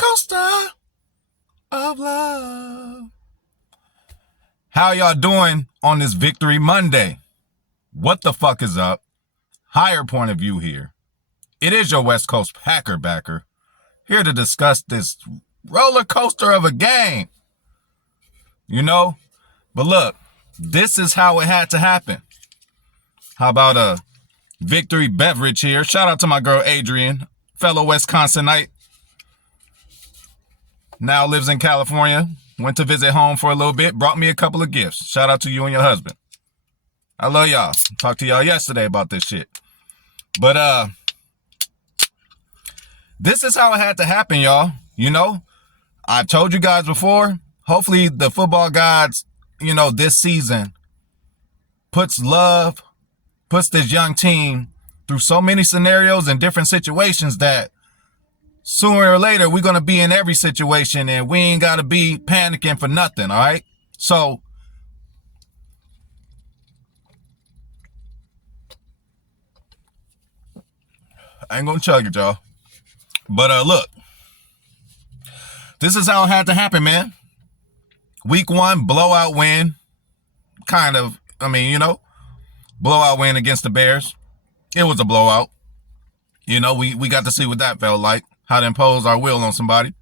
coaster of love. How y'all doing on this Victory Monday? What the fuck is up? Higher point of view here. It is your West Coast Packer backer, here to discuss this roller coaster of a game. But look, this is how it had to happen. How about a victory beverage here? Shout out to my girl Adrian, fellow Wisconsinite. Now lives in California. Went to visit home for a little bit. Brought me a couple of gifts. Shout out to you and your husband. I love y'all. Talked to y'all yesterday about this shit. But this is how it had to happen, y'all. I've told you guys before. Hopefully the football gods, this season puts this young team through so many scenarios and different situations that sooner or later we're going to be in every situation and we ain't got to be panicking for nothing, all right? So I ain't going to chug it, y'all. But look, this is how it had to happen, man. Week 1, blowout win. Blowout win against the Bears. It was a blowout. We got to see what that felt like. How to impose our will on somebody,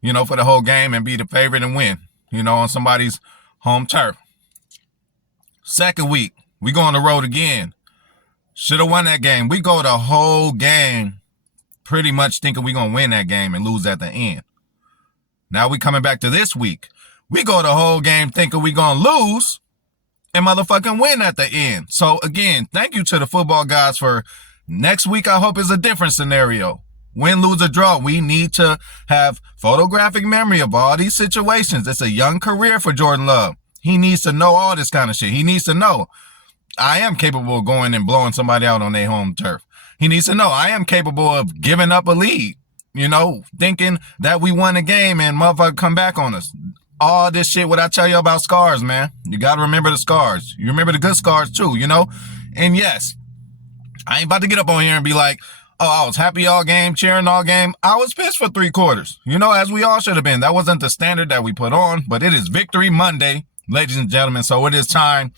for the whole game and be the favorite and win, on somebody's home turf. Second week, we go on the road again. Should have won that game. We go the whole game pretty much thinking we're going to win that game and lose at the end. Now we coming back to this week. We go the whole game thinking we're going to lose and motherfucking win at the end. So again, thank you to the football guys for next week. I hope is a different scenario. Win, lose, or draw. We need to have photographic memory of all these situations. It's a young career for Jordan Love. He needs to know all this kind of shit. He needs to know I am capable of going and blowing somebody out on their home turf. He needs to know I am capable of giving up a lead, thinking that we won a game and motherfucker come back on us. All this shit, what I tell you about scars, man. You got to remember the scars. You remember the good scars too, And yes, I ain't about to get up on here and be like, oh, I was happy all game, cheering all game. I was pissed for 3 quarters, as we all should have been. That wasn't the standard that we put on, but it is Victory Monday, ladies and gentlemen. So it is time.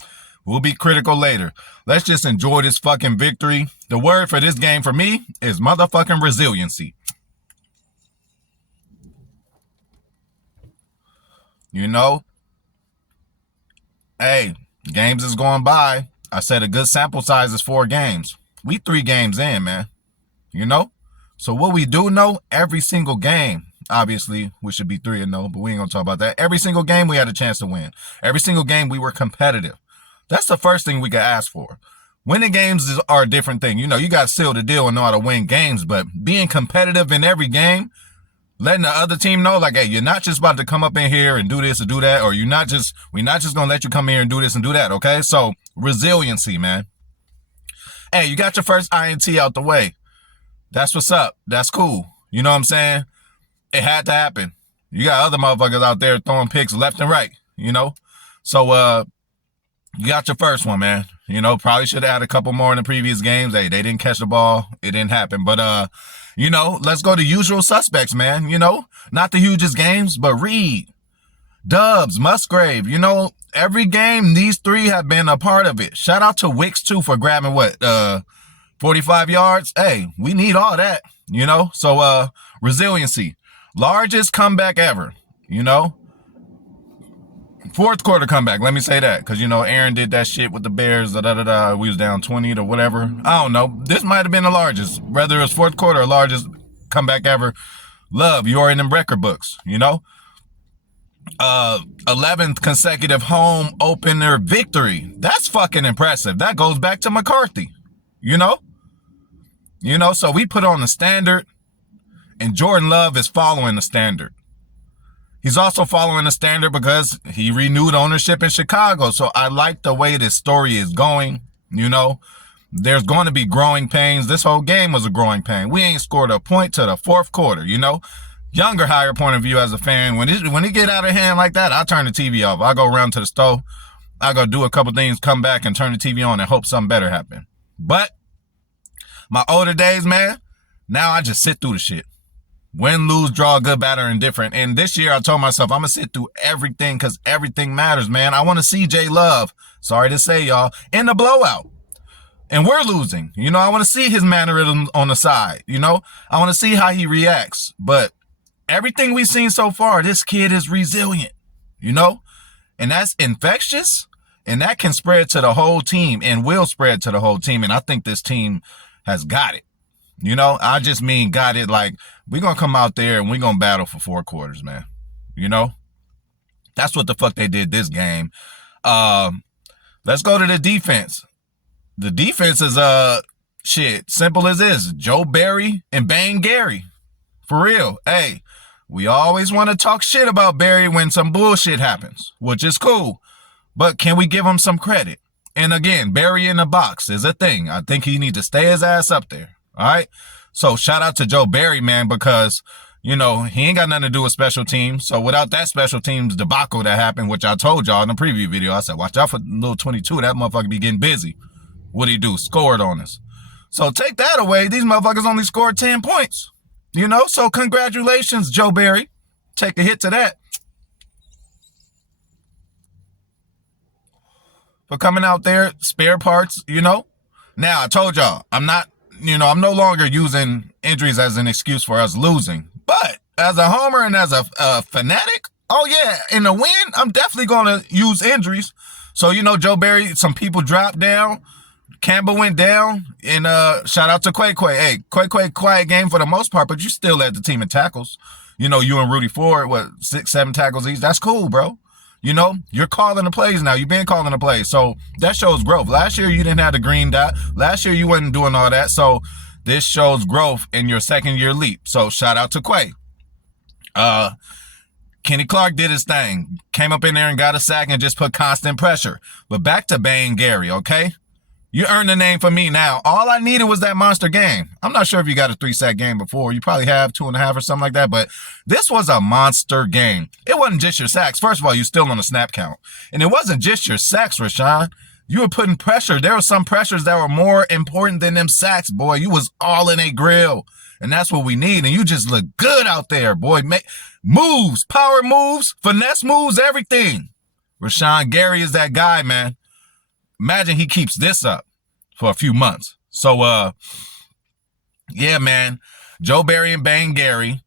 We'll be critical later. Let's just enjoy this fucking victory. The word for this game for me is motherfucking resiliency. Hey, games is going by. I said a good sample size is 4 games. We 3 games in, man. So what we do know, every single game, obviously we should be 3-0, but we ain't gonna talk about that. Every single game we had a chance to win. Every single game we were competitive. That's the first thing we could ask for. Winning games are a different thing. You got to seal the deal and know how to win games, but being competitive in every game, letting the other team know, like, hey, you're not just about to come up in here and do this or do that, or we're not just gonna let you come here and do this and do that, okay? So resiliency, man. Hey, you got your first INT out the way. That's what's up. That's cool. You know what I'm saying? It had to happen. You got other motherfuckers out there throwing picks left and right, So, you got your first one, man. Probably should have had a couple more in the previous games. Hey, they didn't catch the ball. It didn't happen. But, let's go to usual suspects, man. Not the hugest games, but Reed, Dubs, Musgrave, every game, these 3 have been a part of it. Shout out to Wicks, too, for grabbing 45 yards. Hey, we need all that, So, resiliency. Largest comeback ever, Fourth quarter comeback. Let me say that. Because, Aaron did that shit with the Bears. We was down 20 to whatever. I don't know. This might have been the largest. Whether it was fourth quarter or largest comeback ever. Love, you're in them record books, 11th consecutive home opener victory. That's fucking impressive. That goes back to McCarthy, so we put on the standard and Jordan Love is following the standard. He's also following the standard because he renewed ownership in Chicago. So I like the way this story is going. There's going to be growing pains. This whole game was a growing pain. We ain't scored a point to the 4th quarter, Younger, higher point of view as a fan. When it get out of hand like that, I turn the TV off. I go around to the stove. I go do a couple things, come back and turn the TV on and hope something better happen. But my older days, man, now I just sit through the shit. Win, lose, draw, good, bad, or indifferent. And this year I told myself I'm going to sit through everything because everything matters, man. I want to see J Love, sorry to say, y'all, in the blowout. And we're losing. You know, I want to see his mannerisms on the side. You know, I want to see how he reacts. But everything we've seen so far, this kid is resilient, you know, and that's infectious. And that can spread to the whole team and will spread to the whole team. And I think this team has got it. You know, I just mean got it. Like, we're going to come out there and we're going to battle for 4 quarters, man. You know, that's what the fuck they did this game. Let's go to the defense. The defense is, shit, simple as this. Joe Barry and Bang Gary. For real. Hey, we always want to talk shit about Barry when some bullshit happens, which is cool. But can we give him some credit? And again, Barry in the box is a thing. I think he needs to stay his ass up there. All right. So shout out to Joe Barry, man, because, you know, he ain't got nothing to do with special teams. So without that special teams debacle that happened, which I told y'all in the preview video, I said, watch out for little 22. That motherfucker be getting busy. What'd he do? Scored on us. So take that away. These motherfuckers only scored 10 points. You know, so congratulations, Joe Barry. Take a hit to that. For coming out there, spare parts, you know. Now, I told y'all, I'm no longer using injuries as an excuse for us losing. But as a homer and as a fanatic, oh yeah, in the win, I'm definitely going to use injuries. So, you know, Joe Barry, some people dropped down. Campbell went down, and shout out to Quay. Hey, Quay, quiet game for the most part, but you still led the team in tackles. You know, you and Rudy Ford, 6, 7 tackles each. That's cool, bro. You know, you're calling the plays now. You've been calling the plays. So that shows growth. Last year, you didn't have the green dot. Last year, you wasn't doing all that. So this shows growth in your second-year leap. So shout out to Quay. Kenny Clark did his thing. Came up in there and got a sack and just put constant pressure. But back to Bang Gary, okay? You earned the name for me now. All I needed was that monster game. I'm not sure if you got a 3-sack game before. You probably have 2.5 or something like that. But this was a monster game. It wasn't just your sacks. First of all, you're still on the snap count. And it wasn't just your sacks, Rashawn. You were putting pressure. There were some pressures that were more important than them sacks, boy. You was all in a grill. And that's what we need. And you just look good out there, boy. Make moves, power moves, finesse moves, everything. Rashawn Gary is that guy, man. Imagine he keeps this up for a few months. So, yeah, man. Joe Barry and Bang Gary.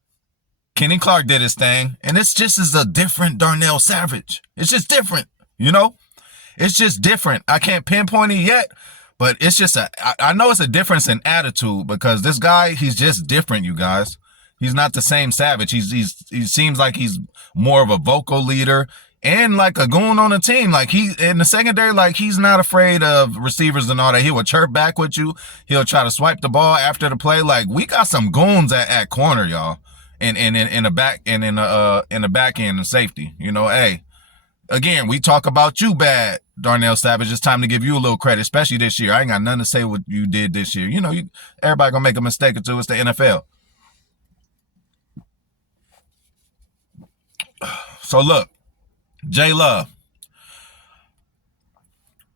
Kenny Clark did his thing. And it's just as a different Darnell Savage. It's just different, you know? It's just different. I can't pinpoint it yet, but it's just I know it's a difference in attitude because this guy, he's just different, you guys. He's not the same Savage. He seems like he's more of a vocal leader. And like a goon on the team, like he in the secondary, like he's not afraid of receivers and all that. He will chirp back with you. He'll try to swipe the ball after the play. Like we got some goons at corner, y'all, and in the back and in the back end and safety. You know, hey, again, we talk about you bad, Darnell Savage. It's time to give you a little credit, especially this year. I ain't got nothing to say what you did this year. You know, everybody gonna make a mistake or two. It's the NFL. So look. J Love.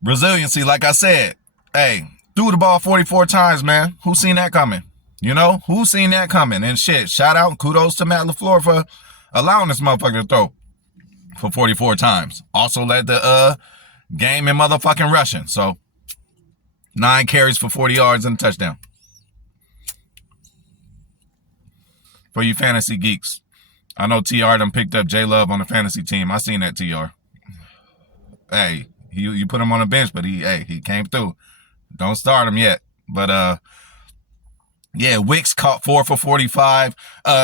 Resiliency, like I said. Hey, threw the ball 44 times, man. Who seen that coming? You know, who seen that coming? And shit, shout out, kudos to Matt LaFleur for allowing this motherfucker to throw for 44 times. Also led the game in motherfucking rushing. So 9 carries for 40 yards and a touchdown. For you fantasy geeks. I know TR done picked up J Love on the fantasy team. I seen that, TR. Hey, you put him on the bench, but he came through. Don't start him yet. But yeah, Wicks caught 4 for 45.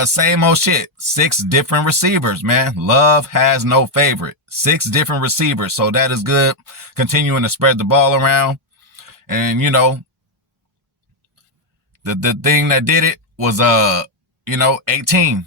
Same old shit. 6 different receivers, man. Love has no favorite. 6 different receivers. So that is good. Continuing to spread the ball around. And you know, the thing that did it was 18.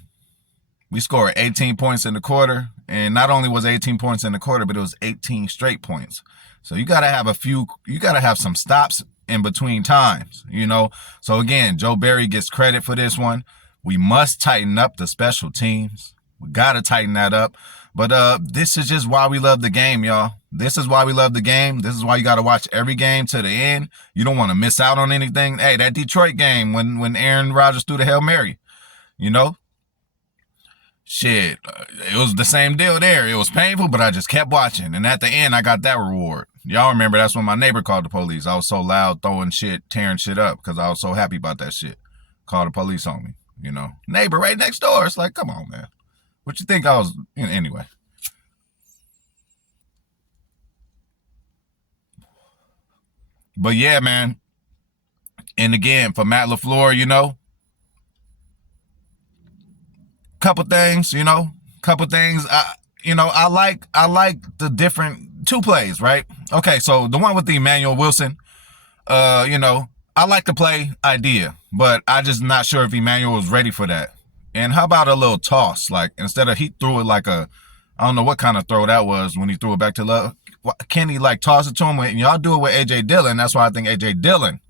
We scored 18 points in the quarter, and not only was 18 points in the quarter, but it was 18 straight points. So you got to have some stops in between times, you know? So again, Joe Barry gets credit for this one. We must tighten up the special teams. We got to tighten that up. But this is just why we love the game, y'all. This is why we love the game. This is why you got to watch every game to the end. You don't want to miss out on anything. Hey, that Detroit game when Aaron Rodgers threw the Hail Mary, you know? shit, it was the same deal there. It was painful, but I just kept watching. And at the end, I got that reward. Y'all remember that's when my neighbor called the police. I was so loud, throwing shit, tearing shit up because I was so happy about that shit. Called the police on me, you know. Neighbor right next door. It's like, come on, man. What you think I was, anyway. But yeah, man. And again, for Matt LaFleur, you know, couple things. I like the different two plays, right? Okay, so the one with the Emmanuel Wilson, I like the play idea, but I just not sure if Emmanuel was ready for that. And how about a little toss? Like, instead of he threw it like I don't know what kind of throw that was when he threw it back to Love. Can he like toss it to him? And y'all do it with A.J. Dillon. That's why I think A.J. Dillon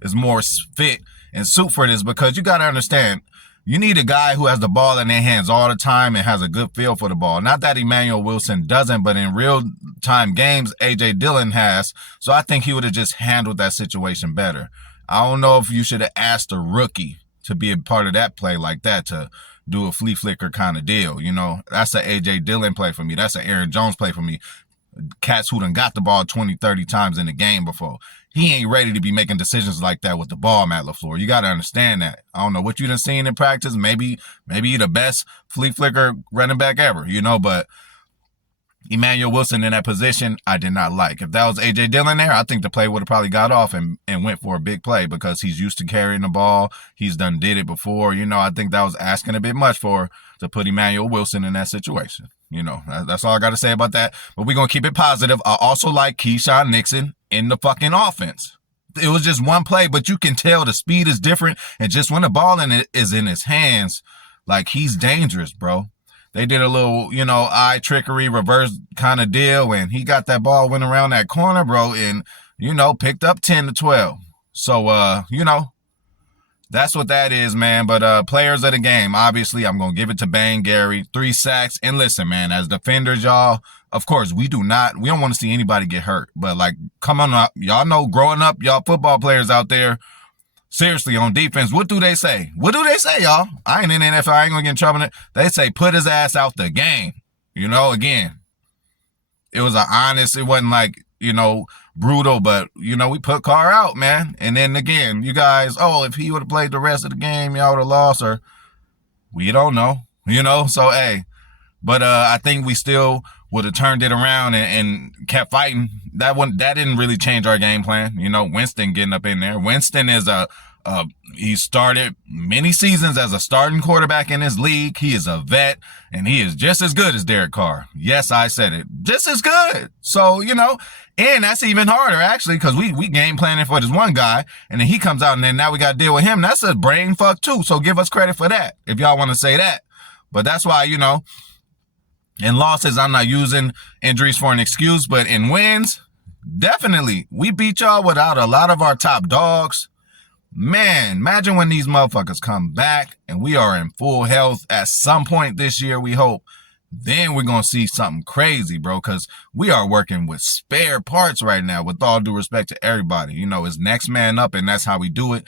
is more fit and suit for this, because you got to understand, you need a guy who has the ball in their hands all the time and has a good feel for the ball. Not that Emmanuel Wilson doesn't, but in real time games, A.J. Dillon has. So I think he would have just handled that situation better. I don't know if you should have asked a rookie to be a part of that play like that, to do a flea flicker kind of deal. You know, that's an A.J. Dillon play for me. That's an Aaron Jones play for me. Cats who done got the ball 20, 30 times in the game before. He ain't ready to be making decisions like that with the ball, Matt LaFleur. You got to understand that. I don't know what you done seen in practice. Maybe the best flea flicker running back ever, you know, but Emmanuel Wilson in that position, I did not like. If that was A.J. Dillon there, I think the play would have probably got off and went for a big play, because he's used to carrying the ball. He's done did it before. You know, I think that was asking a bit much to put Emmanuel Wilson in that situation. You know, that's all I got to say about that. But we're going to keep it positive. I also like Keyshawn Nixon in the fucking offense. It was just one play, but you can tell the speed is different. And just when the ball is in his hands, like, he's dangerous, bro. They did a little, eye trickery, reverse kind of deal, and he got that ball, went around that corner, bro, and, picked up 10 to 12. So, that's what that is, man. But players of the game, obviously, I'm going to give it to Bang Gary. 3 sacks. And listen, man, as defenders, y'all, of course, we don't want to see anybody get hurt. But, like, come on up. Y'all know, growing up, y'all football players out there, seriously, on defense, what do they say? What do they say, y'all? I ain't in the NFL. I ain't going to get in trouble. They say, put his ass out the game. Again, it was it wasn't like, brutal, but, we put Carr out, man. And then again, you guys, if he would have played the rest of the game, y'all would have lost, or we don't know, So, hey, but I think we still would have turned it around and kept fighting. That didn't really change our game plan. Winston getting up in there. Winston is he started many seasons as a starting quarterback in this league. He is a vet, and he is just as good as Derek Carr. Yes, I said it. Just as good. So, and that's even harder, actually, because we game planning for this one guy, and then he comes out, and then now we got to deal with him. That's a brain fuck, too. So give us credit for that, if y'all want to say that. But that's why, in losses, I'm not using injuries for an excuse, but in wins, definitely, we beat y'all without a lot of our top dogs. Man, imagine when these motherfuckers come back and we are in full health at some point this year, we hope. Then we're going to see something crazy, bro, because we are working with spare parts right now, with all due respect to everybody. It's next man up, and that's how we do it.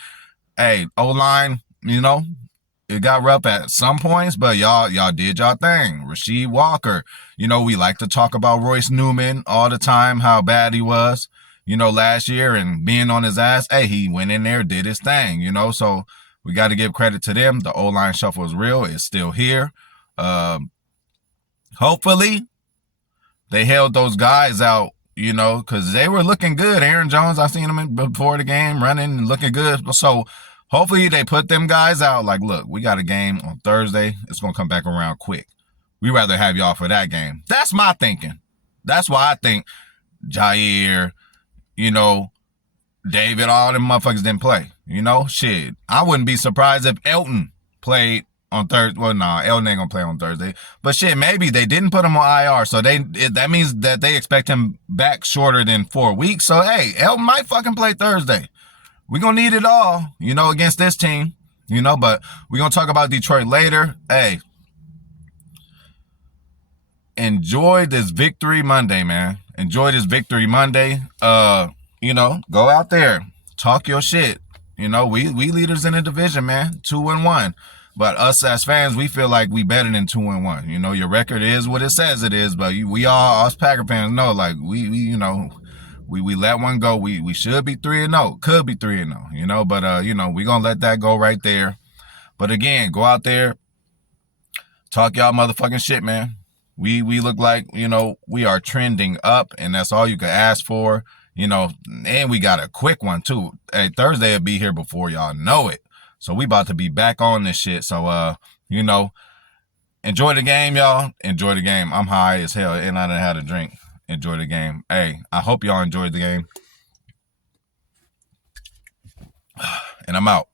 Hey, O-line, it got rough at some points, but y'all did y'all thing. Rasheed Walker, we like to talk about Royce Newman all the time, how bad he was, last year, and being on his ass. Hey, he went in there, did his thing, so we got to give credit to them. The O-line shuffle is real. It's still here. Hopefully they held those guys out, because they were looking good. Aaron Jones, I seen him before the game running and looking good. So hopefully they put them guys out. Like, look, we got a game on Thursday. It's going to come back around quick. We rather have y'all for that game. That's my thinking. That's why I think Jair, David, all them motherfuckers didn't play. Shit. I wouldn't be surprised if Elton played on Thursday. Well, nah, Elton ain't going to play on Thursday. But shit, maybe they didn't put him on IR. So that means that they expect him back shorter than 4 weeks. So, hey, Elton might fucking play Thursday. We're going to need it all, against this team, but we're going to talk about Detroit later. Hey, enjoy this victory Monday, man. Enjoy this victory Monday. Go out there, talk your shit. We leaders in the division, man. 2-1. But us as fans, we feel like we better than 2-1. You know, your record is what it says it is, but we all, us Packer fans, know, like, we let one go. We should be 3-0, could be 3-0, you know, but, you know, we going to let that go right there. But again, go out there, talk y'all motherfucking shit, man. We look like, you know, we are trending up, and that's all you can ask for, you know, and we got a quick one, too. Hey, Thursday will be here before y'all know it. So we about to be back on this shit. So, you know, enjoy the game, y'all. Enjoy the game. I'm high as hell, and I done had a drink. Enjoy the game. Hey, I hope y'all enjoyed the game. And I'm out.